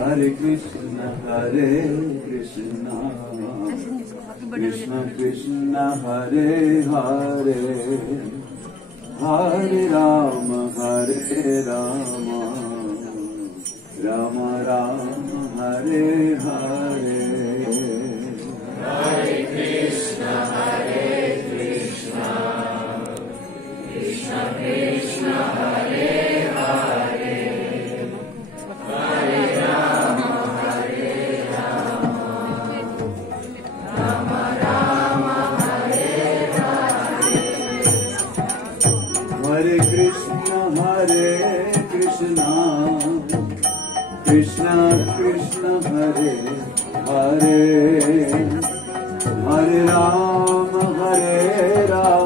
Hare Krishna, Krishna Krishna, Hare Hare, Hare Rama, Rama Rama, Hare Hare. Hare Krishna, Krishna Krishna, Hare Hare, Hare Rama, Rama Rama, Hare Hare. Hare Krishna, Krishna Krishna, Hare Hare, Hare Rama, Rama